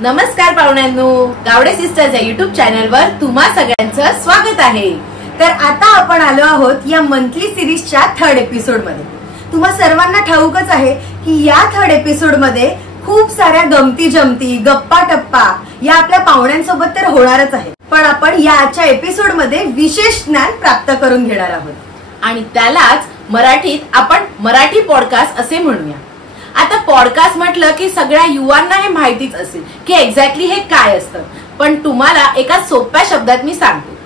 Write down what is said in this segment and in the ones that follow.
नमस्कार पाहुण्यांनो, गावडे सिस्टर्स या युट्यूब चॅनलवर तुम्हा सगळ्यांचं स्वागत आहे। तर आता आपण आलो आहोत या मंथली सिरीजच्या थर्ड एपिसोड मध्ये। तुम्हा सर्वांना ठाऊकच आहे की या थर्ड एपिसोड मध्ये खूप साऱ्या गमती जमती गप्पा टप्पा या आपल्या पाहुण्यांसोबत तर होणारच आहे, पण आपण या आजच्या एपिसोड मध्ये विशेष ज्ञान प्राप्त करून घेणार आहोत आणि त्यालाच मराठीत आपण मराठी पॉडकास्ट असे म्हणूया। आता पॉडकास्ट म्हटलं की सगळ्या युवांना हे माहितीच असेल की एक्झॅक्टली हे काय असतं, पण तुम्हाला एका सोप्या शब्दात मी सांगतो।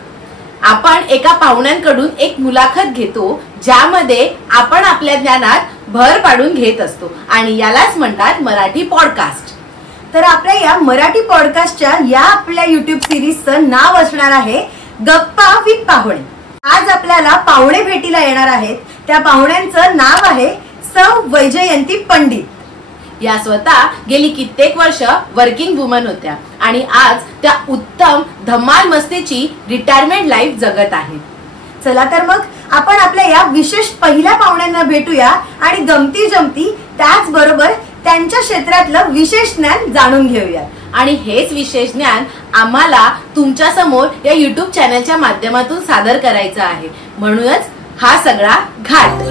आपण एका पाहुण्यांकडून एक मुलाखत घेतो ज्यामध्ये आपण आपल्या ज्ञानात भर पाडून घेत असतो आणि यालाच म्हणतात मराठी पॉडकास्ट। तर आपल्या या मराठी पॉडकास्टच्या या आपल्या युट्यूब सिरीजचं नाव असणार आहे गप्पा विथ पाहुणे। आज आपल्याला पाहुणे भेटीला येणार आहेत, त्या पाहुण्यांचं नाव आहे सौ वैजयंती पंडित। या स्वतः गेली कित्येक वर्ष वर्किंग वुमन होत्या आणि आज त्या उत्तम धमाल मस्तीची रिटायरमेंट लाईफ जगत आहेत। चला तर मग आपण आपल्या या विशेष पहिल्या पाहुण्यांना भेटूया आणि गमती जमती त्याचबरोबर त्यांच्या क्षेत्रातलं विशेष ज्ञान जाणून घेऊया। आणि हेच विशेष ज्ञान आम्हाला तुमच्या समोर या युट्यूब चॅनलच्या माध्यमातून सादर करायचं आहे, म्हणूनच हा सगळा घाट।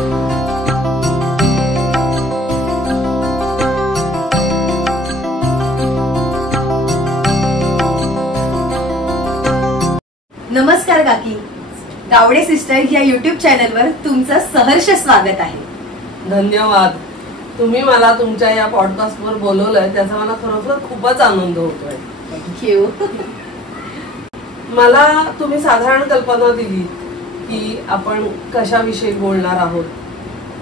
नमस्कार काकी, गावडे सिस्टर या युट्यूब चॅनलवर तुमचं सहर्ष स्वागत आहे। धन्यवाद। तुम्ही मला तुमच्या या पॉडकास्टवर बोलवलंय त्याचा मला खरोखर खूपच आनंद होतोय। थँक्यू। मला तुम्ही साधारण कल्पना दिली की आपण कशाविषयी बोलणार आहोत,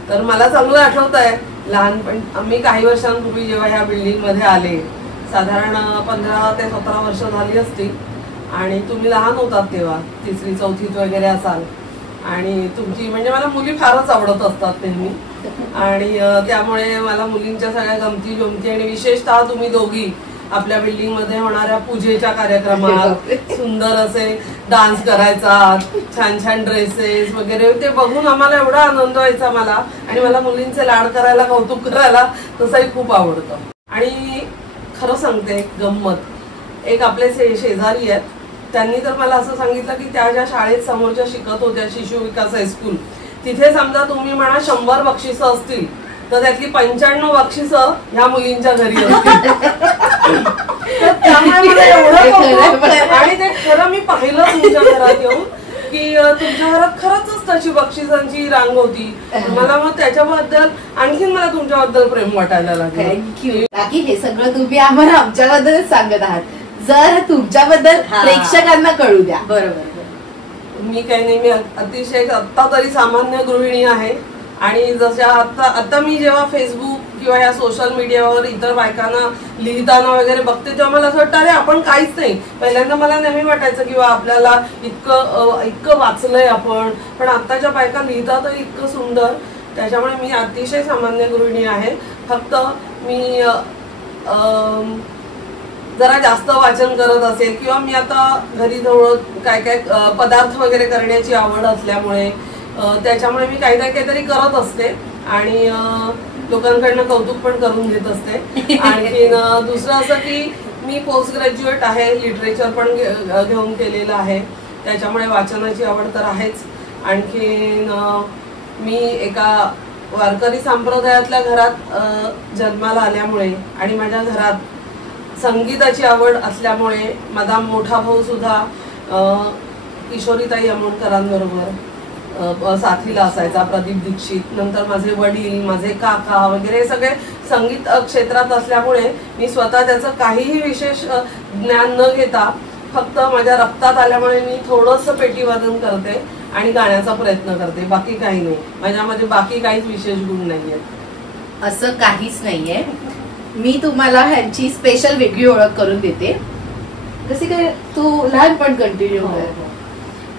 तर मला चांगलं आठवत आहे लहानपणी आम्ही काही वर्षांपूर्वी जेव्हा ह्या बिल्डिंग मध्ये आले, साधारण 15 ते 17 वर्ष झाली असतील आणि तुम्ही लहान होतात तेव्हा 3री 4थीत वगैरे असाल आणि तुमची म्हणजे मला मुली फारच आवडत असतात नेहमी आणि त्यामुळे मला मुलींच्या सगळ्या गमती जमती आणि विशेषतः तुम्ही दोघी आपल्या बिल्डिंग मध्ये होणाऱ्या पूजेच्या कार्यक्रमात सुंदर असे डान्स करायचा, छान छान ड्रेसेस वगैरे ते बघून आम्हाला एवढा आनंद व्हायचा मला, आणि मला मुलींचे लाड करायला कौतुक करायला तसंही खूप आवडतं। आणि खरं सांगते गंमत, एक आपले शेजारी आहेत, त्यांनी तर मला असं सांगितलं की त्या ज्या शाळेत समोरच्या शिकत होत्या शिशु विकास हायस्कूल, तिथे समजा तुम्ही म्हणा 100 बक्षिसं असतील तर त्यातली 95 बक्षिसं ह्या मुलींच्या घरी असतील। त्यामुळे मला एवढं आणि ते खरं मी पाहिलं तुमच्या घरात येऊन की तुमच्या घरात खरंच तशी बक्षिसांची रांग होती। मला मग त्याच्याबद्दल आणखीन मला तुमच्याबद्दल प्रेम वाटायला लागलं। थँक्यू काकी, हे सगळं तुम्ही आम्हाला आमच्याबद्दलच सांगत आहात, जर तुमच्याबद्दल प्रेक्षकांना कळू द्या। बरोबर। मी काही नाही, मी अतिशय आत्ता तरी सामान्य गृहिणी आहे आणि जशा आता मी जेव्हा फेसबुक किंवा या सोशल मीडियावर इतर बायकांना लिहिताना वगैरे बघते तेव्हा मला असं वाटतं अरे आपण काहीच नाही। पहिल्यांदा मला नेहमी वाटायचं किंवा आपल्याला इतकं वाचलंय आपण, पण आत्ताच्या बायका लिहितात इतकं सुंदर, त्याच्यामुळे मी अतिशय सामान्य गृहिणी आहे। फक्त मी जरा जास्त वाचन करत असेल किंवा मी आता घरी जवळ काय काय पदार्थ वगैरे करण्याची आवड असल्यामुळे त्याच्यामुळे मी काहीतरी करत असते आणि लोकांकडनं कौतुक पण करून घेत असते। आणि दुसरं असं की मी पोस्ट ग्रॅज्युएट आहे, लिटरेचर पण घेऊन केलेलं आहे, त्याच्यामुळे वाचनाची आवड तर आहेच। आणखीन मी एका वारकरी संप्रदायातल्या घरात जन्माला आल्यामुळे आणि माझ्या घरात संगीताची आवड असल्यामुळे माझा मोठा भाऊ सुद्धा किशोरीताई अमोणकरांबरोबर साथीला असायचा, प्रदीप दीक्षित। नंतर माझे वडील, माझे काका वगैरे सगळे संगीत क्षेत्रात असल्यामुळे मी स्वतः त्याचं काहीही विशेष ज्ञान न घेता फक्त माझ्या रक्तात आल्यामुळे मी थोडंसं पेटीवादन करते आणि गाण्याचा प्रयत्न करते, बाकी काही नाही। माझ्यामध्ये बाकी काहीच विशेष गुण नाहीयेत। असं काहीच नाहीये। मी तुम्हाला ह्यांची स्पेशल वेगळी ओळख करून देते। कशी काय तू लहानपण कंटिन्यू कर।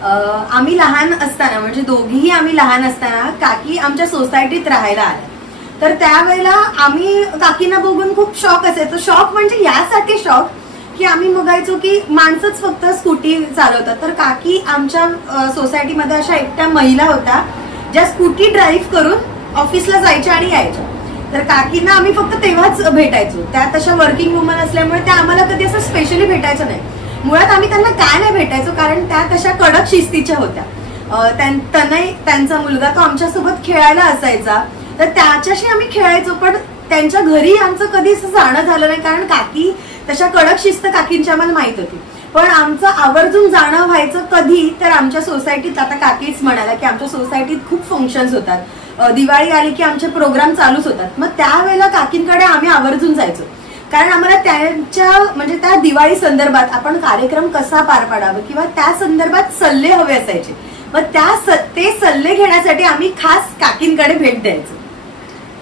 आम्ही लहान असताना म्हणजे दोघीही आम्ही लहान असताना काकी आमच्या सोसायटीत राहायला आल्या, तर त्यावेळेला आम्ही काकींना बघून खूप शॉक असायचो। शॉक म्हणजे यासाठी शॉक की आम्ही बघायचो की माणसंच फक्त स्कूटी चालवतात, तर काकी आमच्या सोसायटीमध्ये अशा एकट्या महिला होत्या ज्या स्कूटी ड्राईव्ह करून ऑफिसला जायच्या आणि यायच्या। तर काकींना आम्ही फक्त तेव्हाच भेटायचो. त्या तशा वर्किंग वुमन असल्यामुळे त्या आम्हाला कधी असं स्पेशली भेटायचं नाही. मुळात आम्ही त्यांना काय नाही भेटायचो कारण त्या तशा कडक शिस्तीच्या होत्या. तनय त्यांचा मुलगा तो आमच्यासोबत खेळायला असायचा, तर त्याच्याशी आम्ही खेळायचो. पण त्यांच्या घरी आमचं कधी असं जाणं झालं नाही कारण काकी तशा कडक शिस्त काकींची आम्हाला माहित होती. पण आमचं आवर्जून जाणं व्हायचं कधी तर आमच्या सोसायटीत, आता काकीच म्हणाला की आमच्या सोसायटीत खूप फंक्शन्स होतात, दिवाळी आली की आमचे प्रोग्राम चालूच होतात. मग त्यावेळेला काकींकडे आम्ही आवर्जून जायचो कारण आम्हाला त्यांच्या म्हणजे त्या दिवाळी संदर्भात आपण कार्यक्रम कसा पार पाडावा किंवा त्या संदर्भात सल्ले हवे असायचे. मग ते सल्ले घेण्यासाठी आम्ही खास काकींकडे भेट द्यायचो.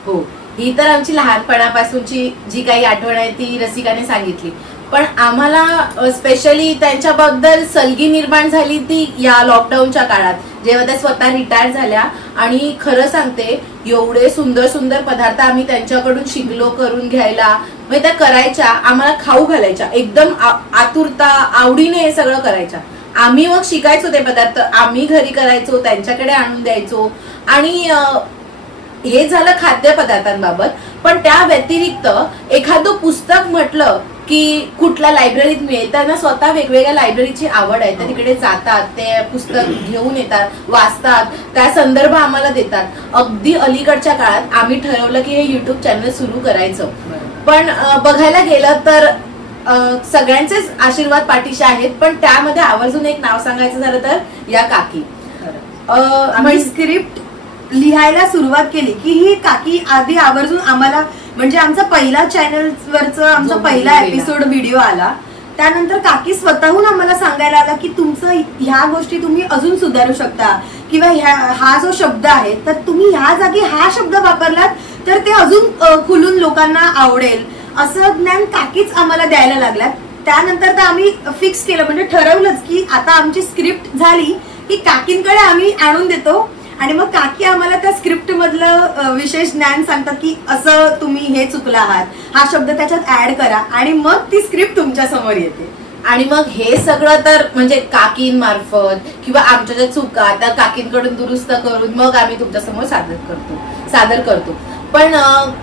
हो, ही तर आमची लहानपणापासूनची जी काही आठवण आहे ती रसिकाने सांगितली. पण आम्हाला स्पेशली त्यांच्याबद्दल सलगी निर्माण झाली ती या लॉकडाऊनच्या काळात, जेव्हा त्या स्वतः रिटायर झाल्या. आणि खरं सांगते, एवढे सुंदर सुंदर पदार्थ आम्ही त्यांच्याकडून शिकलो करून घ्यायला. म्हणजे त्या करायच्या, आम्हाला खाऊ घालायच्या, एकदम आतुरता आवडीने हे सगळं करायच्या. आम्ही मग शिकायचो ते पदार्थ, आम्ही घरी करायचो, त्यांच्याकडे आणून द्यायचो. आणि हे झालं खाद्यपदार्थांबाबत. पण त्या व्यतिरिक्त एखादं पुस्तक म्हटलं की कुठल्या लायब्ररीत मिळेल, त्यांना स्वतः वेगवेगळ्या लायब्ररीची आवड आहे, तर तिकडे जातात, ते पुस्तक घेऊन येतात, वाचतात, त्या संदर्भ आम्हाला देतात. अगदी अलीकडच्या काळात आम्ही ठरवलं की हे युट्यूब चॅनल सुरू करायचं. पण बघायला गेलं तर सगळ्यांचेच आशीर्वाद पाठीशी आहेत. पण त्यामध्ये आवर्जून एक नाव सांगायचं झालं तर या काकी. आम्ही स्क्रिप्ट लिहायला सुरुवात केली की ही काकी आधी आवर्जून आम्हाला, म्हणजे आमचा पहिला चॅनलवरचा आमचा पहिला एपिसोड व्हिडिओ आला त्यानंतर काकी स्वतःहून आम्हाला सांगायला आला की तुमचं ह्या गोष्टी तुम्ही अजून सुधारू शकता किंवा हा जो शब्द आहे तर तुम्ही ह्या जागी हा शब्द वापरलात तर ते अजून खुलून लोकांना आवडेल, असं ज्ञान काकीच आम्हाला द्यायला लागल्यात. त्यानंतर तर आम्ही फिक्स केलं, म्हणजे ठरवलंच की आता आमची स्क्रिप्ट झाली की काकींकडे आम्ही आणून देतो आणि मग काकी आम्हाला त्या स्क्रिप्ट मधलं विशेष ज्ञान सांगतात की असं तुम्ही हे चुकला आहात, हा शब्द त्याच्यात ऍड करा, आणि मग ती स्क्रिप्ट तुमच्या समोर येते. आणि मग हे सगळं तर म्हणजे काकींमार्फत किंवा आमच्या ज्या चुका त्या काकींकडून दुरुस्त करून मग आम्ही तुमच्या समोर सादर करतो. पण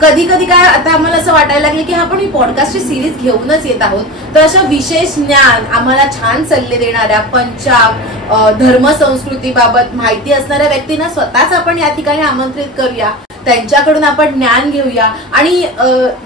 कधी कधी काय आता आम्हाला असं वाटायला लागलं की आपण ही पॉडकास्टची सिरीज घेऊनच येत आहोत, तर अशा विशेष ज्ञान आम्हाला छान सल्ले देणाऱ्या, पंचांग, धर्म संस्कृतीबाबत माहिती असणाऱ्या व्यक्तींना स्वतःच आपण या ठिकाणी आमंत्रित करूया, त्यांच्याकडून आपण ज्ञान घेऊया. आणि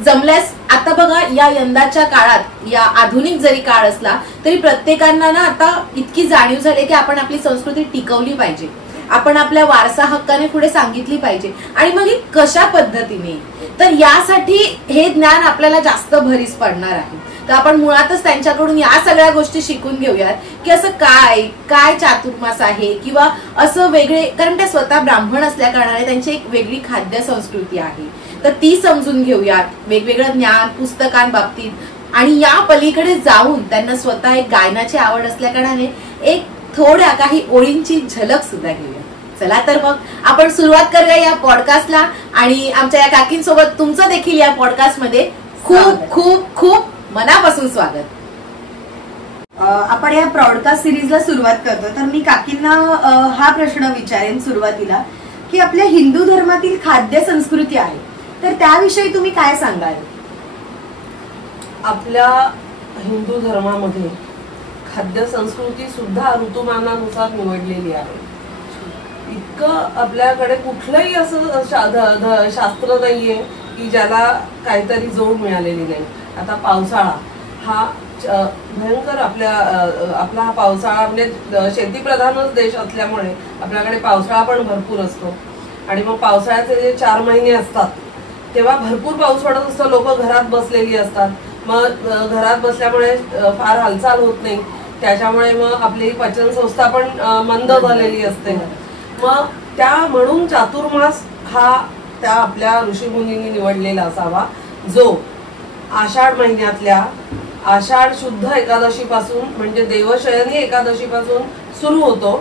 जमल्यास आता बघा, या यंदाच्या काळात, या आधुनिक जरी काळ असला तरी प्रत्येकांना ना आता इतकी जाणीव झाली की आपण आपली संस्कृती टिकवली पाहिजे, आपण आपल्या वारसा हक्काने पुढे सांगितली पाहिजे. आणि मग कशा पद्धतीने, तर यासाठी हे ज्ञान आपल्याला जास्त भरीस पडणार आहे. तर आपण मुळातच त्यांच्याकडून या सगळ्या गोष्टी शिकून घेऊयात की असं काय चातुर्मास आहे किंवा असं वेगळे, कारण त्या स्वतः ब्राह्मण असल्या कारणाने त्यांची एक वेगळी खाद्य संस्कृती आहे, तर ती समजून घेऊयात. वेगवेगळं ज्ञान पुस्तकांबाबतीत, आणि या पलीकडे जाऊन त्यांना स्वतः एक गायनाची आवड असल्या कारणाने एक थोड्या काही ओळींची झलक सुद्धा घेऊया. चला तर मग आपण सुरुवात करूया या पॉडकास्टला. आणि आमच्या या काकींसोबत तुमचं देखील या पॉडकास्टमध्ये खूप खूप खूप मनापासून स्वागत. आपण या पॉडकास्ट सिरीजला सुरुवात करतो, तर मी काकींना हा प्रश्न विचारेन सुरुवातीला की आपल्या हिंदू धर्मातील खाद्य संस्कृती आहे, तर त्याविषयी तुम्ही काय सांगाल? आपल्या हिंदू धर्मामध्ये खाद्य संस्कृती सुद्धा ऋतुमानानुसार निवडलेली आहे. इतकं आपल्याकडे कुठलंही असं शास्त्र नाहीये की ज्याला काहीतरी जोड मिळालेली नाही. आता पावसाळा हा भयंकर आपला हा पावसाळा म्हणजे शेतीप्रधानच देश असल्यामुळे आपल्याकडे पावसाळा पण भरपूर असतो. आणि मग पावसाळ्याचे जे 4 महिने असतात तेव्हा भरपूर पाऊस पडत असतो, लोक घरात बसलेली असतात, मग घरात बसल्यामुळे फार हालचाल होत नाही, त्याच्यामुळे मग आपली पचन संस्था पण मंद झालेली असते. मग त्या म्हणून चातुर्मास हा त्या आपल्या ऋषीमुनींनी निवडलेला असावा, जो आषाढ महिन्यातल्या आषाढ शुद्ध एकादशी पासून म्हणजे देवशयनी एकादशी पासून सुरू होतो,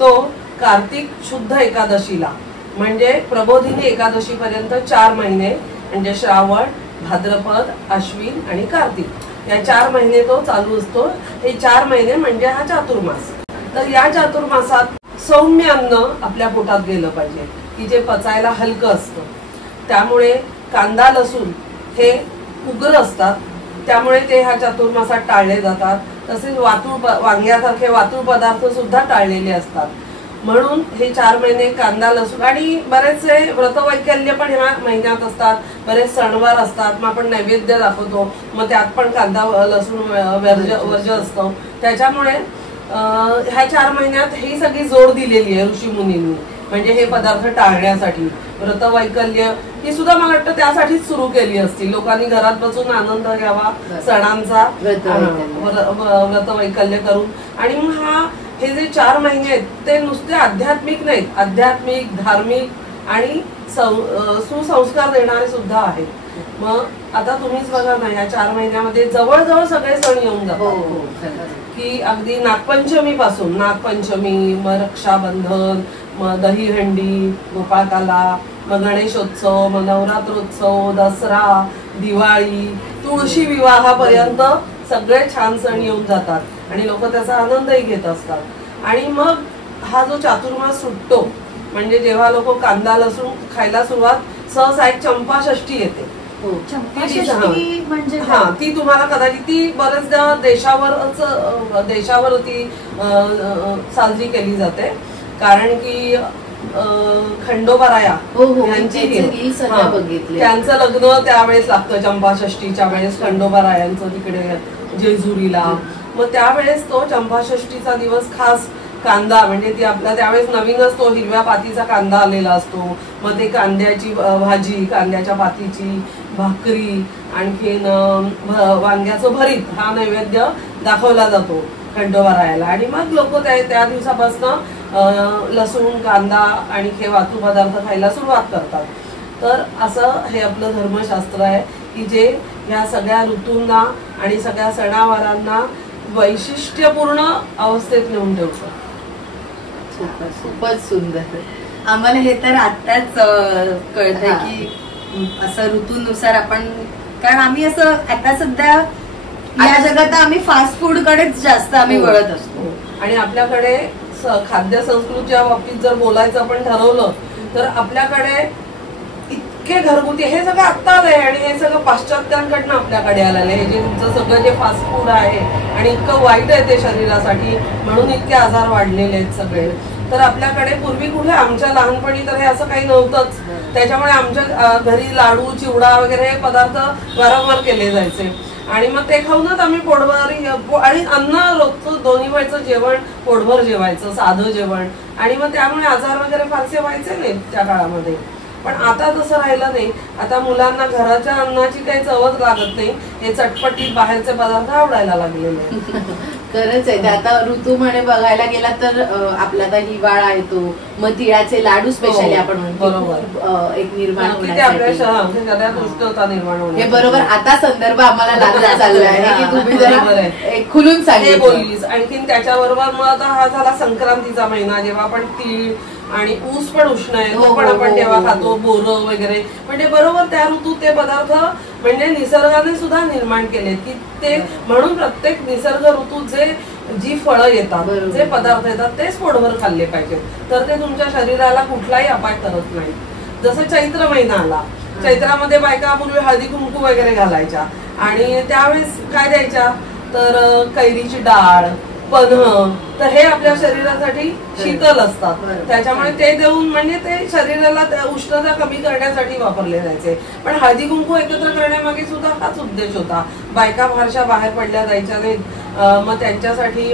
तो कार्तिक शुद्ध एकादशीला म्हणजे प्रबोधिनी एकादशी पर्यंत 4 महिने म्हणजे श्रावण, भाद्रपद, अश्विन आणि कार्तिक या 4 महिने तो चालू असतो. हे 4 महिने म्हणजे हा चातुर्मास. तर या चातुर्मासात सौम्य अन्न आपल्या पोटात गेलं पाहिजे की जे पचायला हलकं असतं. त्यामुळे कांदा लसूण हे उग्र असतात, त्यामुळे ते ह्या चातुर्मासात टाळले जातात. तसेच वांग्यासारखे वातूळ पदार्थ सुद्धा टाळलेले असतात. म्हणून हे 4 महिने कांदा लसूण, आणि बरेचसे व्रतवैकल्य पण ह्या महिन्यात असतात, बरेच सणवार असतात, मग आपण नैवेद्य दाखवतो, मग त्यात पण कांदा लसूण वर्ज्य असतं. त्याच्यामुळे ह्या 4 महिन्यात ही सगळी जोड दिलेली आहे ऋषीमुनींनी, म्हणजे हे पदार्थ टाळण्यासाठी. व्रतवैकल्य ही सुद्धा मला वाटतं त्यासाठीच सुरू केली असती, लोकांनी घरात बसून आनंद घ्यावा सणांचा, व्रतवैकल्य करून. आणि मग हे जे 4 महिने आहेत ते नुसते आध्यात्मिक नाहीत, आध्यात्मिक, धार्मिक आणि सुसंस्कार देणारे सुद्धा आहेत. मग आता तुम्हीच बघा ना, या 4 महिन्यामध्ये जवळजवळ सगळे सण येऊन जातात, की अगदी नागपंचमी पासून, नागपंचमी, मग रक्षाबंधन, मग दहीहंडी, गोपाळकाला, मग गणेशोत्सव, मग नवरात्रोत्सव, दसरा, दिवाळी, तुळशी विवाहापर्यंत सगळे छान सण येऊन जातात आणि लोक त्याचा आनंदही घेत असतात. आणि मग हा जो चातुर्मास सुटतो, म्हणजे जेव्हा लोक कांदा लसूण खायला सुरुवात, सहसा एक चंपाषष्ठी येते. हा, ती तुम्हाला कदाचित ती बरेचदा देशावर ती साजरी केली जाते, कारण की खंडोबाराया त्यांचं लग्न त्यावेळेस लागतं, चंपाषष्टीच्या वेळेस खंडोबारायांचं तिकडे जेजुरीला. मग त्यावेळेस तो चंपाषष्टीचा दिवस खास कांदा, म्हणजे ती आपला त्यावेळेस नवीनच तो हिरव्या पातीचा कांदा आलेला असतो, मग ते कांद्याची भाजी, कांद्याच्या पातीची भाकरी, आणखीन वांग्याचं भरीत हा नैवेद्य दाखवला जातो खंडोबारायाला. आणि मग लोक त्या दिवसापासून लसूण, कांदा आणि हे वातू पदार्थ खायला सुरुवात करतात. तर असं हे आपलं धर्मशास्त्र आहे, की जे ह्या सगळ्या ऋतूंना आणि सगळ्या सणावारांना वैशिष्ट्यपूर्ण अवस्थेत नेऊन ठेवतं. खूपच सुंदर. आम्हाला हे तर आत्ताच कळतंय की असं ऋतूनुसार आपण, कारण आम्ही असं आता सध्या या जगात आम्ही फास्ट फूड कडेच जास्त आम्ही वळत असतो. आणि आपल्याकडे खाद्य संस्कृतीच्या बाबतीत जर बोलायचं आपण ठरवलं तर आपल्याकडे इतके घरगुती, हे सगळं आत्ता आलंय आणि हे सगळं पाश्चात्यांकडनं आपल्याकडे आलेलं आहे. हे जे तुमचं सगळं जे फास्ट फूड आहे आणि इतकं वाईट आहे ते शरीरासाठी, म्हणून इतके आजार वाढलेले आहेत सगळे. तर आपल्याकडे पूर्वी कुठे, आमच्या लहानपणी तर हे असं काही नव्हतंच, त्याच्यामुळे आमच्या घरी लाडू, चिवडा वगैरे हे पदार्थ वारंवार केले जायचे. आणि मग ते खाऊनच आम्ही पोटभर, आणि अन्न रोजचं 2 वेळचं जेवण पोटभर जेवायचं, साधं जेवण, आणि मग त्यामुळे आजार वगैरे फारसे व्हायचे नाहीत त्या काळामध्ये. पण आता तसं राहिलं नाही. आता मुलांना घराच्या अन्नाची काही चवच लागत नाही, हे चटपटीत बाहेरचे पदार्थ आवडायला लागलेले. खरंच आहे. आता ऋतू म्हणे बघायला गेला तर आपला आता हिवाळा येतो, मग तिळाचे लाडू स्पेशली आपण म्हणतो एक निर्माण हे बरोबर. आता संदर्भ आम्हाला लागला चालला आहे की तुम्ही जरा खुलून सांगितलं. आणखीन त्याच्याबरोबर मग आता हा झाला संक्रांतीचा महिना, जेव्हा आपण तीळ आणि ऊस पण उष्ण आहे तो पण आपण तेव्हा खातो, बोरं वगैरे, म्हणजे बरोबर त्या ऋतूत ते पदार्थ म्हणजे निसर्गाने सुद्धा निर्माण केले की ते, म्हणून प्रत्येक निसर्ग ऋतूत जी फळं येतात, जे पदार्थ येतात तेच पोटभर खाल्ले पाहिजेत, तर ते तुमच्या शरीराला कुठलाही अपाय करत नाही. जसं चैत्र महिना आला, चैत्रामध्ये बायका पूर्वी हळदी कुंकू वगैरे घालायच्या आणि त्यावेळेस काय द्यायच्या तर कैरीची डाळ, पन्ह, तर हे आपल्या शरीरासाठी शीतल असतात, त्याच्यामुळे ते देऊन म्हणजे ते शरीराला उष्णता कमी करण्यासाठी वापरले जायचे. पण हळदी कुंकू एकत्र करण्यामागे सुद्धा हाच उद्देश होता. बायका फारशा बाहेर पडल्या जायच्या नाहीत, मग त्यांच्यासाठी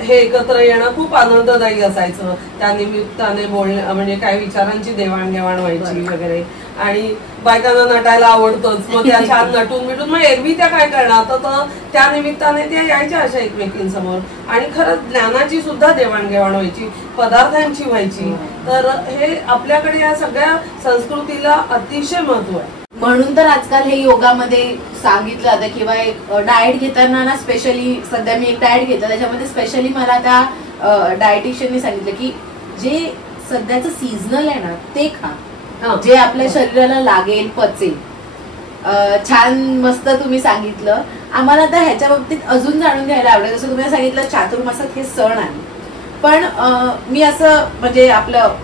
हे एकत्र येणं खूप आनंददायी असायचं. त्या निमित्ताने बोलणं म्हणजे काही विचारांची देवाणघेवाण व्हायची वगैरे. आणि बायकांना नटायला आवडतंच, मग त्या छान नटून मिटून मग एरवी त्या काय करणार, तर त्या निमित्ताने त्या यायच्या अशा एकमेकींसमोर आणि खरंच ज्ञानाची सुद्धा देवाणघेवाण व्हायची, पदार्थांची व्हायची. तर हे आपल्याकडे या सगळ्या संस्कृतीला अतिशय महत्व आहे. म्हणून तर आजकाल हे योगामध्ये सांगितलं जातं किंवा एक डाएट घेताना ना, स्पेशली सध्या मी एक डाएट घेतला, त्याच्यामध्ये स्पेशली मला त्या डाएटिशियनने सांगितलं की जे सध्याचं सीझनल आहे ना ते खा, जे आपल्या शरीराला लागेल, पचेल. छान मस्त तुम्ही सांगितलं. आम्हाला तर ह्याच्या बाबतीत अजून जाणून घ्यायला आवडेल. जसं तुम्ही सांगितलं चातुर्मासात हे सण आहे, पण मी असं म्हणजे आपलं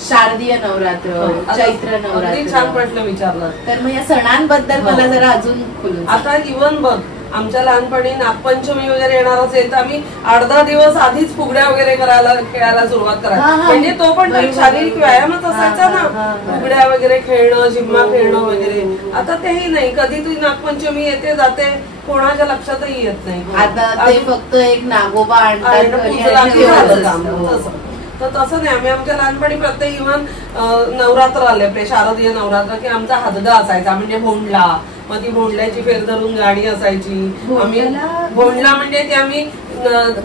शारदीय नवरात्र, चैत्र नवरात्र. अगदी छान प्रश्न विचारला. तर मग या सणांबद्दल मला जरा अजून खुलून. आता इव्हन बघ, आमच्या लहानपणी नागपंचमी वगैरे येणार असेल तर आम्ही 8-10 दिवस आधीच फुगड्या वगैरे खेळायला सुरुवात करायला. म्हणजे तो पण शारीरिक व्यायामच असायचा ना, फुगड्या वगैरे खेळणं, झिम्मा खेळणं वगैरे. आता तेही नाही. कधी ती नागपंचमी येते जाते, कोणाच्या लक्षातही येत नाही. आता ते फक्त एक नागोबा आणतात. तर तसं नाही. आम्ही आमच्या लहानपणी प्रत्येक इव्हन नवरात्र आले आपले शारदीय नवरात्र की आमचा हादगा असायचा, म्हणजे भोंडला. मग ती भोंडल्याची फेर धरून गाणी असायची. आम्ही भोंडला म्हणजे ती आम्ही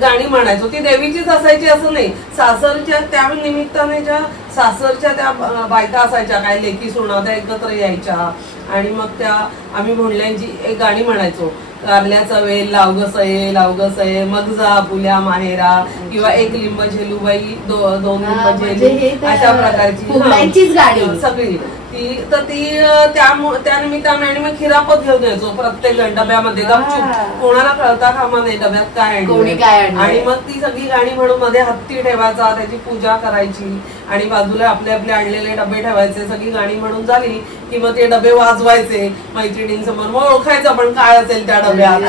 गाणी म्हणायचो. ती देवीचीच असायची असं नाही. सासरच्या त्या निमित्ताने ज्या सासरच्या त्या बायका असायच्या, काय लेकी सुना, त्या एकत्र यायच्या आणि मग त्या आम्ही भोंडल्यांची एक गाणी म्हणायचो. कारल्याचा वेल लावगसये लावगसये, मग जा फुल्या माहेरा, किंवा एक लिंब झेलूबाई, दोन लिंब झेलू, अशा प्रकारची गाणी सगळी. ती त्या निमित्ताने. आणि मग खिरापत घेऊन यायचो प्रत्येक डब्यामध्ये गपचूप, कोणाला कळता कामा नाही डब्यात काय आणलं. आणि मग ती सगळी गाणी म्हणून मध्ये हत्ती ठेवायचा, त्याची पूजा करायची आणि बाजूला आपले आपले आणलेले डबे ठेवायचे. सगळी गाणी म्हणून झाली की मग ते डबे वाजवायचे मैत्रिणींसमोर. मग ओळखायचं आपण काय असेल त्या डब्यात.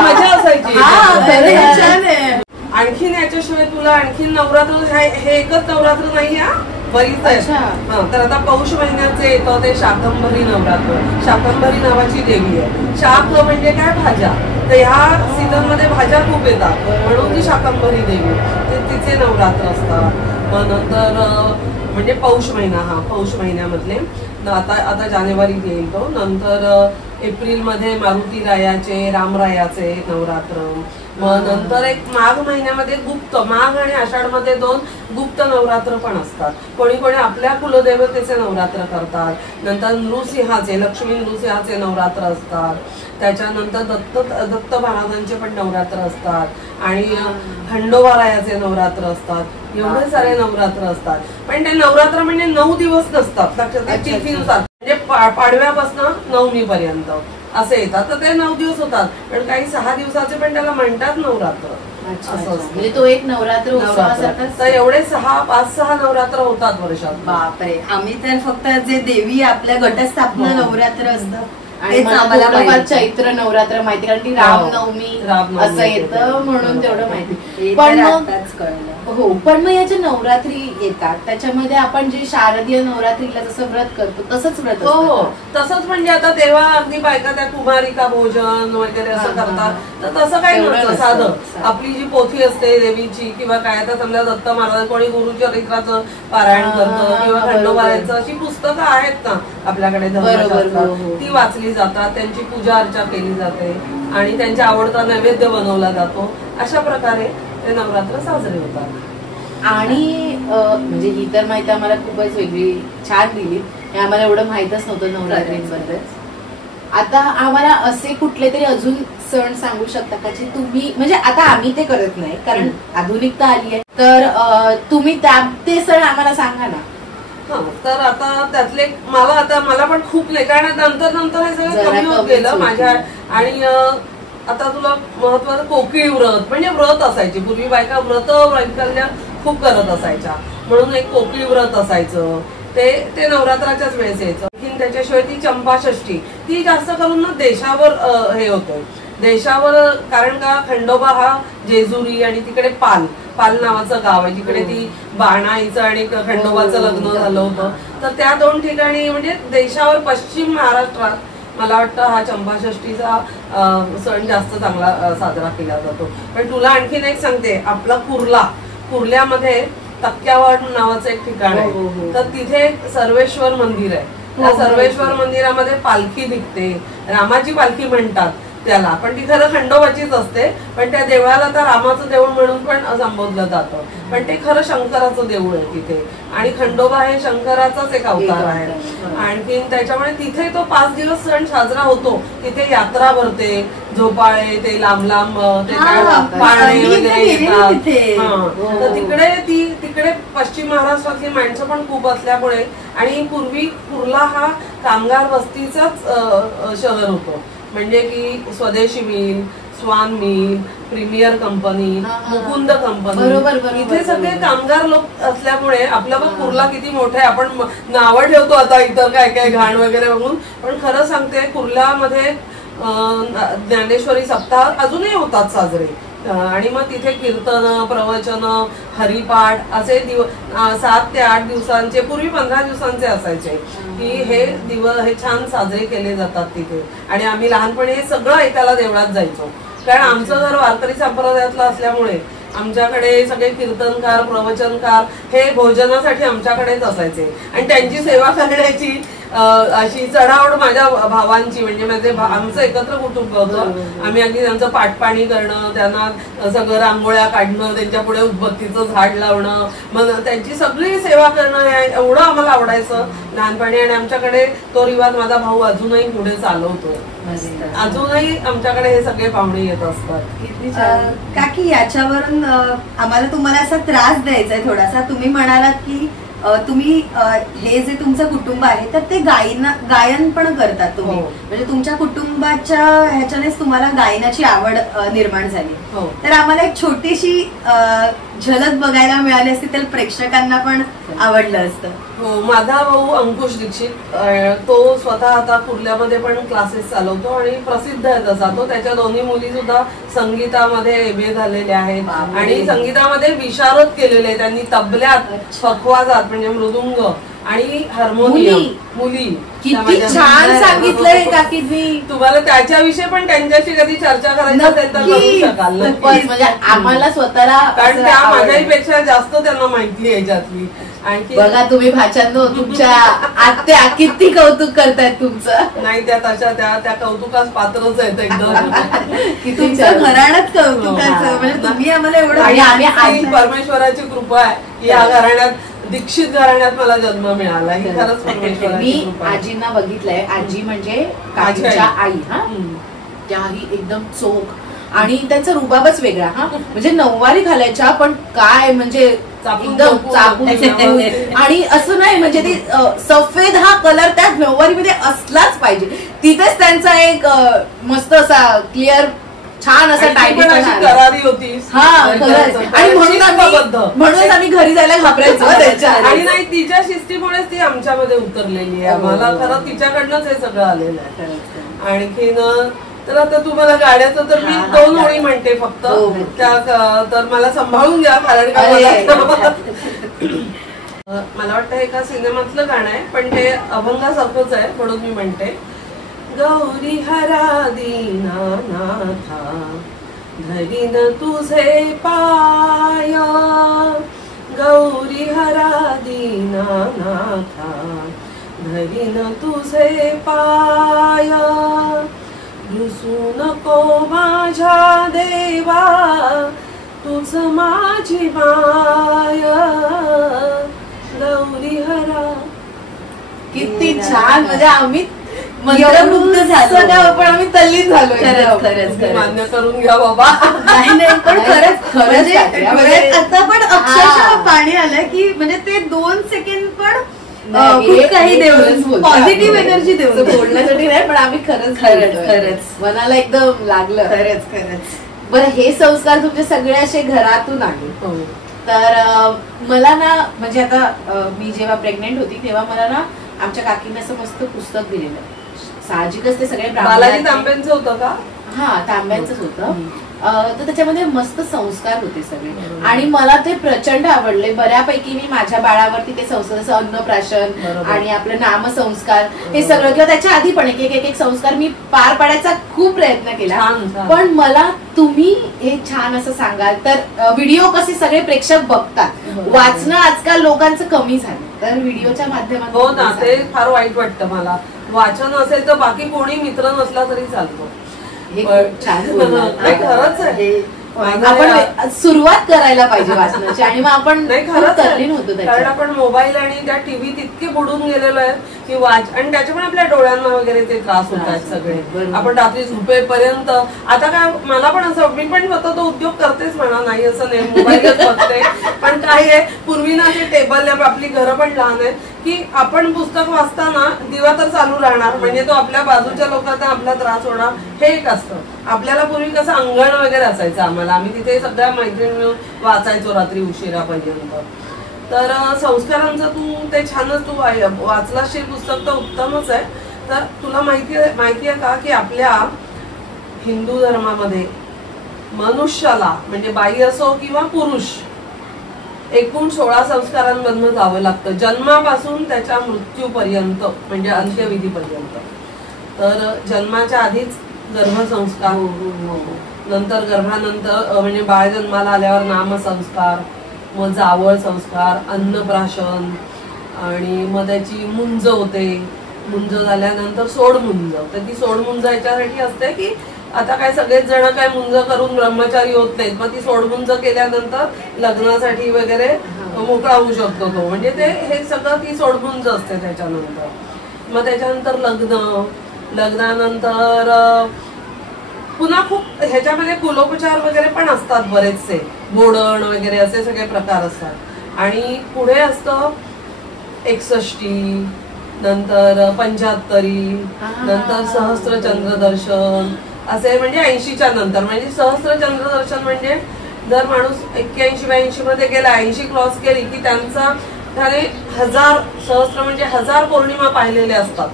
मजा असायची. आणखीन याच्याशिवाय तुला आणखीन नवरात्र हे एकच नवरात्र नाही हा, बरीच आहे. तर आता पौष महिन्याचे येतं ते शाकंभरी नवरात्र. शाकंभरी नावाची देवी आहे. शाक म्हणजे काय, भाज्या. तर ह्या सीझन मध्ये भाज्या खूप येतात म्हणून ती शाकंभरी देवी. तिचे नवरात्र असतात. मग नंतर म्हणजे पौष महिना, हा पौष महिन्यामधले आता जानेवारीत येईल तो. नंतर एप्रिलमध्ये मारुती रायाचे, रामरायाचे नवरात्र. मग नंतर एक माघ महिन्यामध्ये गुप्त, माघ आणि आषाढ मध्ये 2 गुप्त नवरात्र पण असतात. कोणी कोणी आपल्या कुलदेवतेचे नवरात्र करतात. नंतर नृसिंहाचे, लक्ष्मी नृसिंहाचे नवरात्र असतात. त्याच्यानंतर दत्त महाराजांचे पण नवरात्र असतात. आणि खंडोबारायाचे नवरात्र असतात. एवढे सारे नवरात्र असतात. पण ते नवरात्र म्हणजे 9 दिवस नसतात, लक्षात. तिथीनुसार म्हणजे पाडव्यापासून नवमीपर्यंत असे येतात. तर ते 9 दिवस होतात. पण काही 6 दिवसाचे पण त्याला म्हणतात नवरात्र. म्हणजे तो एक नवरात्र उत्सवासारखा. तर एवढे 5-6 नवरात्र होतात वर्षात. बापरे. आम्ही तर फक्त जे देवी आपल्या घटस्थापना नवरात्र असतं आणि मला चैत्र नवरात्र माहिती, कारण की रामनवमी असं येतं म्हणून तेवढं माहिती. पण मग हो, पण मग या ज्या नवरात्री येतात त्याच्यामध्ये आपण जे शारदीय नवरात्रीला जसं व्रत करतो तसंच व्रत. हो, तसंच. म्हणजे आता तेव्हा अगदी बायका त्या कुमारिका भोजन वगैरे असं करतात. तर तसं काही नव्हतं. साधं आपली जी पोथी असते देवीची किंवा काय, आता समजा दत्त महाराज कोणी गुरुचरित्राचं पारायण करतं किंवा खंडोबाराचं, अशी पुस्तकं आहेत ना आपल्याकडे धर्मशास्त्रात, ती वाचली जातात. त्यांची पूजा अर्चा केली जाते आणि त्यांच्या आवडता नैवेद्य बनवला जातो. अशा प्रकारे ते नवरात्र साजरे होतात. आणि म्हणजे ही तर माहिती आम्हाला खूपच वेगळी छान दिली. हे आम्हाला एवढं माहितच नव्हतं नवरात्रीबद्दल. आता आम्हाला असे कुठले तरी अजून सण सांगू शकता का जे तुम्ही, म्हणजे आता आम्ही ते करत नाही कारण आधुनिकता आली आहे, तर तुम्ही ते सण आम्हाला सांगा ना. तर आता त्यातले मला पण खूप नाही, कारण नंतर हे सगळं कमी होत गेलं माझ्या. आणि आता तुला महत्वाचं कोकिळी व्रत, म्हणजे व्रत असायची पूर्वी. बायका व्रत वैकल्य खूप करत असायच्या, म्हणून एक कोकिळी व्रत असायचं. ते नवरात्राच्याच वेळेस यायचं. त्याच्याशिवाय ती चंपाषष्ठी, ती जास्त करून ना देशावर हे होतं. देशावर, कारण का खंडोबा हा जेजुरी आणि तिकडे पाल नावाचं गाव आहे, जिकडे ती बाणाईचं आणि खंडोबाचं लग्न झालं होतं. तर त्या 2 ठिकाणी म्हणजे देशावर पश्चिम महाराष्ट्रात मला वाटतं हा चंपाषष्ठीचा सण जास्त चांगला साजरा केला जातो. पण तुला आणखीन एक सांगते, आपला कुर्ल्यामध्ये तक्क्यावाड नावाचं एक ठिकाण आहे. तर तिथे सर्वेश्वर मंदिर आहे. त्या सर्वेश्वर मंदिरामध्ये पालखी दिसते. रामाची पालखी म्हणतात त्याला, पण ती खरं खंडोबाचीच असते. पण त्या देवळाला तर रामाचं देऊळ म्हणून पण संबोधलं जातं, पण ते खरं शंकराचं देऊळ आहे तिथे. आणि खंडोबा हे शंकराचाच एक अवतार आहे. आणखीन त्याच्यामुळे तिथे तो 5 दिवस सण साजरा होतो. तिथे यात्रा भरते, झोपाळे, ते लांब ते पाळणे वगैरे येतात. तर तिकडे पश्चिम महाराष्ट्रातली माणसं पण खूप असल्यामुळे, आणि पूर्वी कुर्ला हा कामगार वस्तीचाच शहर होतो. म्हणजे की Swadeshi mill, Swan mill, Premier company, Mukund company, बरोबर, इथे सगळे कामगार लोक असल्यामुळे आपला पण कुर्ला किती मोठा आहे. आपण नावं ठेवतो आता इतर काय काय घाण वगैरे बघून, पण खरं सांगते कुर्ल्यामध्ये ज्ञानेश्वरी सप्ताह अजूनही होतात साजरे. आणि मग तिथे कीर्तन, प्रवचन, हरिपाठ असे 7 ते 8 दिवसांचे, पूर्वी 15 दिवसांचे असायचे की हे हे छान साजरे केले जातात तिथे. आणि आम्ही लहानपणी हे सगळं ऐकायला देवळात जायचो, कारण आमचं घर वारकरी संप्रदायातलं असल्यामुळे आमच्याकडे सगळे कीर्तनकार, प्रवचनकार हे भोजनासाठी आमच्याकडेच असायचे. आणि त्यांची सेवा करण्याची अशी चढावड माझ्या भावांची, म्हणजे माझे आमचं एकत्र कुटुंब होतं. आम्ही अगदी त्यांचं पाटपाणी करणं, त्यांना सगळं रांगोळ्या काढणं, त्यांच्या पुढे उदबत्तीचं झाड लावणं, मग त्यांची सगळी सेवा करणं हे एवढं आम्हाला आवडायचं लहानपणी. आणि आमच्याकडे तो रिवाज माझा भाऊ अजूनही पुढे चालवतोय. अजूनही आमच्याकडे हे सगळे पाहुणे येत असतात. काकी याच्यावरून आम्हाला तुम्हाला असा त्रास द्यायचा आहे थोडासा. तुम्ही म्हणालात की तुम्ही हे जे तुमचं कुटुंब आहे तर ते गायन पण करतात तुम्ही, म्हणजे तुमच्या कुटुंबाच्या ह्याच्यानेच तुम्हाला गायनाची आवड निर्माण झाली. तर आम्हाला एक छोटीशी झलक बघायला मिळाली असती तर प्रेक्षकांना पण आवडलं असतं. हो, माझा भाऊ अंकुश दीक्षित, तो स्वतः आता कुर्ल्यामध्ये पण क्लासेस चालवतो आणि प्रसिद्ध आहे तसा तो. त्याच्या दोन्ही मुली सुद्धा संगीतामध्ये MA झालेल्या आहेत आणि संगीतामध्ये विशारद केलेले आहे त्यांनी. तबल्यात, पखवाजात म्हणजे मृदुंग आणि हार्मोनियम, मुली. किती छान सांगितलंय काकी तुम्ही. तुम्हाला त्याच्याविषयी पण त्यांच्याशी कधी चर्चा करायची असेल तर करू शकाल. म्हणजे आम्हाला स्वतःला, कारण त्या माझ्यापेक्षा जास्त त्यांना माहिती आहे याच्यातली. आणखी बघा तुम्ही भाच्यांनो, तुमच्या आत्या किती कौतुक करतायत तुमचं. नाही, त्या तशा त्या कौतुकास पात्रच आहेत एकदम. किती घराण्यात कौतुकाचं, म्हणजे तुम्ही आम्हाला एवढं. आणि आम्ही परमेश्वराची कृपा आहे या घराण्यात, दीक्षित घराण्यात मला जन्म मिळाला. ही खरंच परमेश्वराची कृपा. मी आजींना बघितलंय. आजी म्हणजे काकीच्या आई. त्याही एकदम चोख आणि त्यांचा रुबाबच वेगळा. म्हणजे नऊवारी घालायच्या, पण काय म्हणजे एकदम चापून आणि असं नाही, म्हणजे ती सफेद हा कलर त्या नऊवारीमध्ये असलाच पाहिजे. तिथेच त्यांचा एक मस्त असा क्लिअर छान असा करारी होती. आणि म्हणून आम्ही घरी जायला घाबरायचो. आणि नाही, तिच्या शिस्तीमुळेच ती आमच्यामध्ये उतरलेली आहे. आम्हाला खरं तिच्याकडनंच हे सगळं आलेलं आहे. आणखीन तर आता तुम्हाला गाण्याचं तर मी 2 ओळी म्हणते फक्त, तर मला सांभाळून घ्या, कारण मला वाटतं एका सिनेमातलं गाणं आहे, पण ते अभंगासारखंच आहे म्हणून मी म्हणते. गौरी हरा दीनानाथा धरीन तुझे पाय, गौरी हरा दीनानाथा धरीन तुझे पाय, रुसू नको माझ्या देवा तुझ माझी माय, गौरी हरा. किती छान. म्हणजे आम्ही मंत्रमुग्ध झालो, पण आम्ही तल्लीन झालो. खरंच मान्य करून घ्या बाबा. नाही, पण खरंच आता पण अक्षरशः पाणी आलं की म्हणजे ते 2 सेकंड पण खूप काही देऊन, पॉझिटिव्ह एनर्जी देऊन, बोलण्यासाठी नाही, पण आम्ही खरंच मनाला एकदम लागलं. खरंच. बरं, हे संस्कार तुमचे सगळे असे घरातून आले. तर मला ना, म्हणजे आता मी जेव्हा प्रेग्नेंट होती तेव्हा मला ना आमच्या काकीने असं मस्त पुस्तक दिलेलं. साहजिकच ते सगळे बालाजी तांब्यांचं होतं का? तांब्यांचंच होतं. तर त्याच्यामध्ये मस्त संस्कार होते सगळे आणि मला ते प्रचंड आवडले. बऱ्यापैकी मी माझ्या बाळावरती ते संस्कार, जसं अन्नप्राशन आणि आपलं नामसंस्कार हे सगळं, किंवा त्याच्या आधी पण एक संस्कार मी पार पाडायचा खूप प्रयत्न केला. पण मला तुम्ही हे छान असं सांगाल तर, व्हिडिओ कसे सगळे प्रेक्षक बघतात, वाचणं आजकाल लोकांचं कमी झालं, तर व्हिडिओच्या माध्यमातून. हो ना, ते फार वाईट वाटतं मला. वाचन असेल तर बाकी कोणी मित्र नसला तरी चालतो. खरंच आहे, आपण सुरुवात करायला पाहिजे वाचनाची. आणि मग आपण तल्लीन होतो, कारण आपण मोबाईल आणि त्या टीव्हीत इतके बुडून गेलेलो आहे की आणि त्याच्या पण आपल्या डोळ्यांना वगैरे ते त्रास होतात सगळे. आपण रात्री झोपेपर्यंत, आता काय मला पण असं, मी पण स्वतः तो उद्योग करतेच म्हणा, नाही असं नाही, मोबाईलच बघते. पण काय आहे, पूर्वी ना ते टेबल लॅम्प, आपली घरं पण लहान आहेत, की आपण पुस्तक वाचताना दिवा तर चालू राहणार, म्हणजे तो आपल्या बाजूच्या लोकांना आपला त्रास होणार, हे एक असतं. आपल्याला पूर्वी कसं अंगण वगैरे असायचं आम्हाला, आम्ही तिथे सगळ्या मैत्रिणी मिळून वाचायचो रात्री उशिरापर्यंत. तर संस्कारांचं तू ते छानच तू वाचलाशील पुस्तक तर उत्तमच आहे. तर तुला माहिती आहे का की आपल्या हिंदू धर्मामध्ये मनुष्याला म्हणजे बाई असो किंवा पुरुष एकूण 16 संस्कारांमधनं जावं लागतं, जन्मापासून त्याच्या मृत्यूपर्यंत म्हणजे अंत्यविधीपर्यंत. तर जन्माच्या आधीच गर्भसंस्कार, नंतर गर्भानंतर म्हणजे बाळ जन्माला आल्यावर नामसंस्कार, मग जावळ संस्कार, अन्नप्राशन, आणि मग त्याची मुंज होते. मुंज झाल्यानंतर सोडमुंज. तर ती सोडमुंज याच्यासाठी असते की आता काय सगळेच जण काय मुंज करून ब्रह्मचारी होत नाहीत, मग ती सोडमुंज केल्यानंतर लग्नासाठी वगैरे मोकळा होऊ शकतो तो, म्हणजे ते हे सगळं ती सोडमुंज असते. त्याच्यानंतर मग त्याच्यानंतर लग्नानंतर पुन्हा खूप ह्याच्यामध्ये कुलोपचार वगैरे पण असतात बरेचसे, बोडण वगैरे असे सगळे प्रकार असतात. आणि पुढे असतं 61, नंतर 75, नंतर सहस्त्र चंद्रदर्शन, असे म्हणजे 80च्या नंतर. म्हणजे सहस्त्र चंद्रदर्शन म्हणजे जर माणूस 81-82 मध्ये गेला, 80 क्रॉस केली की त्यांचा त्याने 1000 सहस्त्र म्हणजे 1000 पौर्णिमा पाहिलेले असतात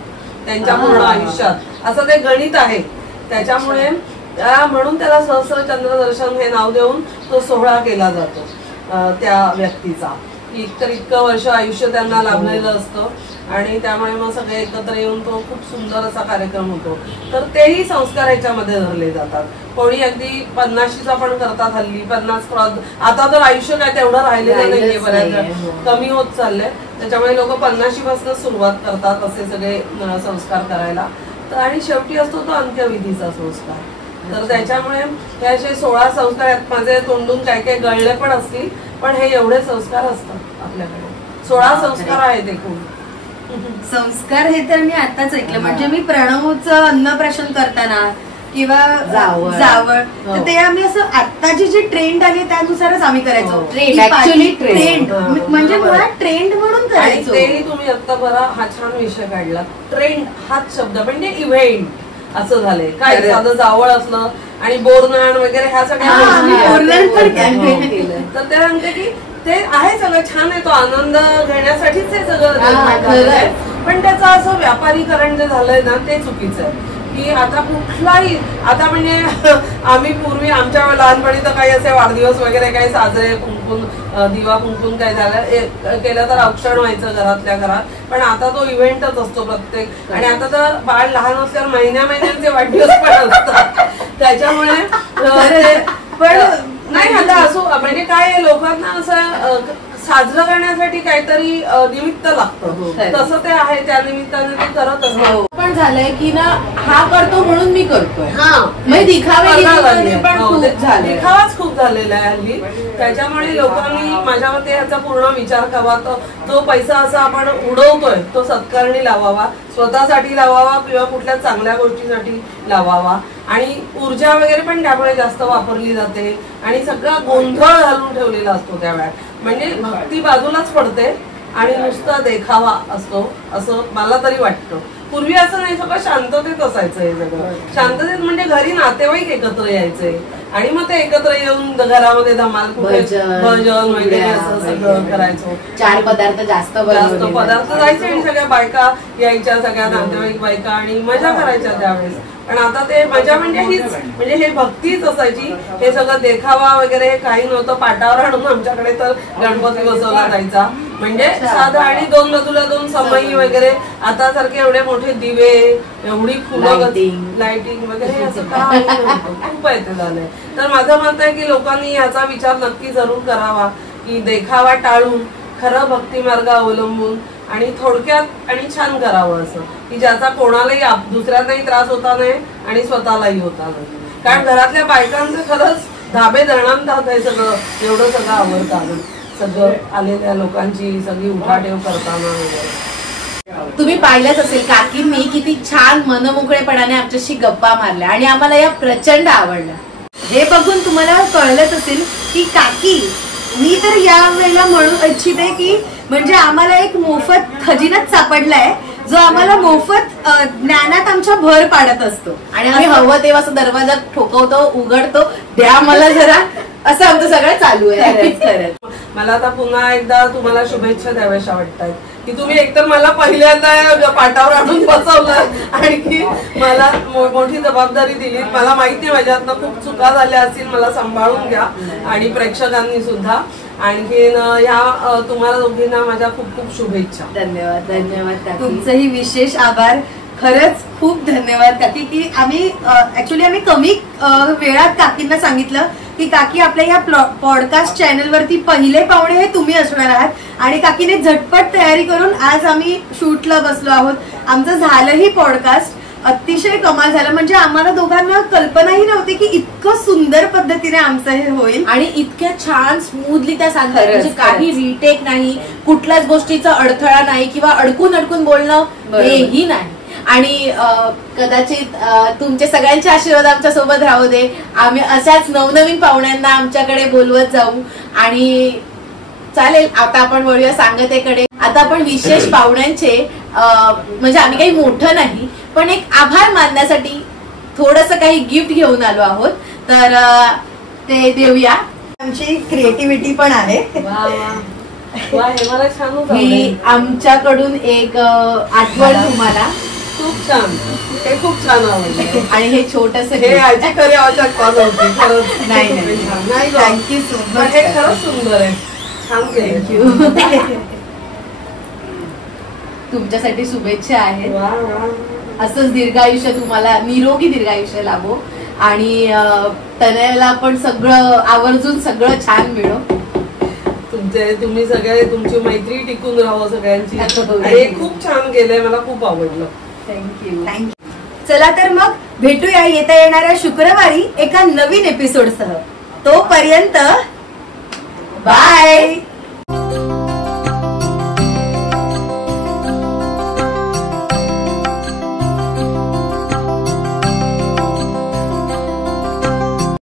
त्यांच्या पूर्ण आयुष्यात, असं ते गणित आहे. त्याच्यामुळे म्हणून त्याला सहस्त्र चंद्रदर्शन हे नाव देऊन तो सोहळा केला जातो त्या व्यक्तीचा. इतकं वर्ष आयुष्य त्यांना लाभलेलं असतं आणि त्यामुळे मग सगळे एकत्र येऊन तो खूप सुंदर असा कार्यक्रम होतो. तर तेही संस्कार ह्याच्यामध्ये धरले जातात. कोणी अगदी 50चा पण करतात हल्ली, 50 क्रॉस. आता तर आयुष्य काय तेवढं राहिलेलं नाहीये, बऱ्याच कमी होत चाललंय. त्याच्यामुळे लोक 50 पासून सुरुवात करतात असे सगळे संस्कार करायला. तर आणि शेवटी असतो तो अंत्यविधीचा संस्कार. तर त्याच्यामुळे हे असे 16 संस्कार आहेत. माझे तोंडून काय काय गळले पण असतील, पण हे एवढे संस्कार असतात आपल्याकडे. 16 संस्कार आहेत एकूण. संस्कार हे तर मी आताच ऐकलं. म्हणजे मी प्रणवचं अन्नप्राशन करताना किंवा जावळ तर ते आम्ही असं आत्ताची जी ट्रेंड आली त्यानुसारच आम्ही करायचो. ट्रेंड म्हणजे मुळात ट्रेंड म्हणून करायचो. तेही तुम्ही आत्ता बरा हा छान विषय काढला. ट्रेंड हाच शब्द म्हणजे इव्हेंट असं झालंय. काय साधं जावळ असलं आणि बोरनाण वगैरे ह्या सगळ्या तर ते म्हणते की ते आहे सगळं छान आहे, तो आनंद घेण्यासाठीच हे सगळं. पण त्याचं असं व्यापारीकरण जे झालंय ना ते चुकीचं आहे. की आता कुठलाही आता म्हणजे आम्ही पूर्वी आमच्या लहानपणी तर काही असे वाढदिवस वगैरे काही साजरे कुंकून दिवा कुंकून काय झालं केलं तर औक्षण व्हायचं घरातल्या घरात. पण आता तो इव्हेंटच असतो प्रत्येक. आणि आता तर बाळ लहान असल्यावर महिन्याचे वाढदिवस पण असतात. त्याच्यामुळे पण नाही आता असो म्हणजे काय लोकांना असं साजरं करण्यासाठी काहीतरी निमित्त लागतं, तसं ते आहे. त्या निमित्ताने ते करत असतो. पण झालंय की ना हा करतो म्हणून मी करतोय. दिखावाच खूप झालेला आहे हल्ली. त्याच्यामुळे लोकांनी माझ्या मते ह्याचा पूर्ण विचार करावा. तो पैसा असा आपण उडवतोय तो सत्कारणी लावावा, स्वतःसाठी लावावा किंवा कुठल्या चांगल्या गोष्टीसाठी लावावा. आणि ऊर्जा वगैरे पण त्यामुळे जास्त वापरली जाते आणि सगळा गोंधळ घालून ठेवलेला असतो त्यावेळेस. म्हणजे भक्ती बाजूलाच पडते आणि नुसता देखावा असतो असं मला तरी वाटतं. पूर्वी असं नाही, सगळं शांततेत असायचं. हे सगळं शांततेत म्हणजे घरी नातेवाईक एकत्र यायचे आणि मग ते एकत्र येऊन घरामध्ये धमाल भजन वगैरे असं सगळं करायचो. 4 पदार्थ जास्त पदार्थ जायचे आणि सगळ्या बायका यायच्या, सगळ्या नातेवाईक बायका, आणि मजा करायच्या त्यावेळेस. पण आता ते मजा म्हणजे हीच म्हणजे हे भक्तीच असायची. हे सगळं देखावा वगैरे हे काही नव्हतं. पाटावर आणून आमच्याकडे तर गणपती बसवला जायचा. म्हणजे साधा आणि 2 बाजूला 2 समई वगैरे. आता सारखे एवढे मोठे दिवे, एवढी फुलं, लाइटिंग वगैरे असं खूप आहे ते झालंय. तर माझं मत आहे की लोकांनी याचा विचार नक्की जरूर करावा की देखावा टाळून खरं भक्ती मार्ग अवलंबून आणि थोडक्यात आणि छान करावं असं की ज्याचा कोणालाही दुसऱ्यांनाही त्रास होता नाही आणि स्वतःलाही होता नाही. कारण घरातल्या बायकांचं खरंच धाबे धरणांतात हे सगळं एवढं सगळं आवडतं. सगळं आलेल्या लोकांची सगळी उठाठेव करताना वगैरे तुम्ही पाहिलंच असेल काकींनी किती छान मनमोकळेपणाने आमच्याशी गप्पा मारल्या आणि आम्हाला या प्रचंड आवडल्या. हे बघून तुम्हाला कळलंच असेल की काकी मी तर या वेळेला म्हणू इच्छिते की म्हणजे आम्हाला एक मोफत खजिनाच सापडलाय जो आम्हाला मोफत ज्ञानात आमच्या भर पाडत असतो. आणि आम्ही हवं तेव्हा असं दरवाजा ठोकवतो, उघडतो, द्या मला जरा, असं आमचं सगळं चालू आहे. खरंच मला आता पुन्हा एकदा तुम्हाला शुभेच्छा द्याव्याशा वाटतात की तुम्ही एकतर मला पहिल्यांदा पाटावर आणून बसवलं आणखी मला मोठी जबाबदारी दिली. मला माहिती आहे माझ्यातनं खूप चुका झाल्या असतील, मला सांभाळून घ्या आणि प्रेक्षकांनी सुद्धा. आणखीन ह्या तुम्हाला दोघींना माझ्या खूप खूप शुभेच्छा. धन्यवाद. धन्यवाद. तुमचंही विशेष आभार. खरंच खूप धन्यवाद काकी की आम्ही कमी वेळात काकींना सांगितलं की काकी आपल्या या पॉडकास्ट चॅनलवरती पहिले पाहुणे हे तुम्ही असणार आहात. आणि काकीने झटपट तयारी करून आज आम्ही शूटला बसलो आहोत. आमचं झालंही पॉडकास्ट. अतिशय कमाल झालं. म्हणजे आम्हाला दोघांना कल्पनाही नव्हती की इतकं सुंदर पद्धतीने आमचं हे होईल आणि इतक्या छान स्मूथली त्या सांगतात. म्हणजे काही रिटेक नाही, कुठल्याच गोष्टीचा अडथळा नाही किंवा अडकून बोलणं हेही नाही. आणि कदाचित तुमचे सगळ्यांचे आशीर्वाद आमच्या सोबत राहू दे. आम्ही अशाच नवनवीन पाहुण्यांना आमच्याकडे बोलवत जाऊ. आणि चालेल, आता आपण वळूया सांगतेकडे. आता आपण विशेष पाहुण्यांचे म्हणजे आम्ही काही मोठं नाही पण एक आभार मानण्यासाठी थोडस काही गिफ्ट घेऊन आलो आहोत. तर ते देऊया. आमची क्रिएटिव्हिटी पण आहे. हे मला छान ही आमच्याकडून एक आठवण तुम्हाला. खूप छान. हे खूप छान आवडलं. आणि हे छोटस हे याची खरी आवश्यकता नव्हती. खरंच नाही. Thank you so much. हे खरंच सुंदर आहे. छान थँक्यू. तुमच्यासाठी शुभेच्छा आहेत. असंच दीर्घायुष्य तुम्हाला, निरोगी दीर्घायुष्य लाभो. आणि तनयाला पण सगळं आवर्जून सगळं छान मिळो. तुम्ही सगळे, तुमची मैत्री टिकून राहो सगळ्यांची. हे खूप छान गेलंय, मला खूप आवडलं. थँक्यू. चला तर मग भेटूया येता येणाऱ्या शुक्रवारी एका नवीन एपिसोडसह. तोपर्यंत बाय.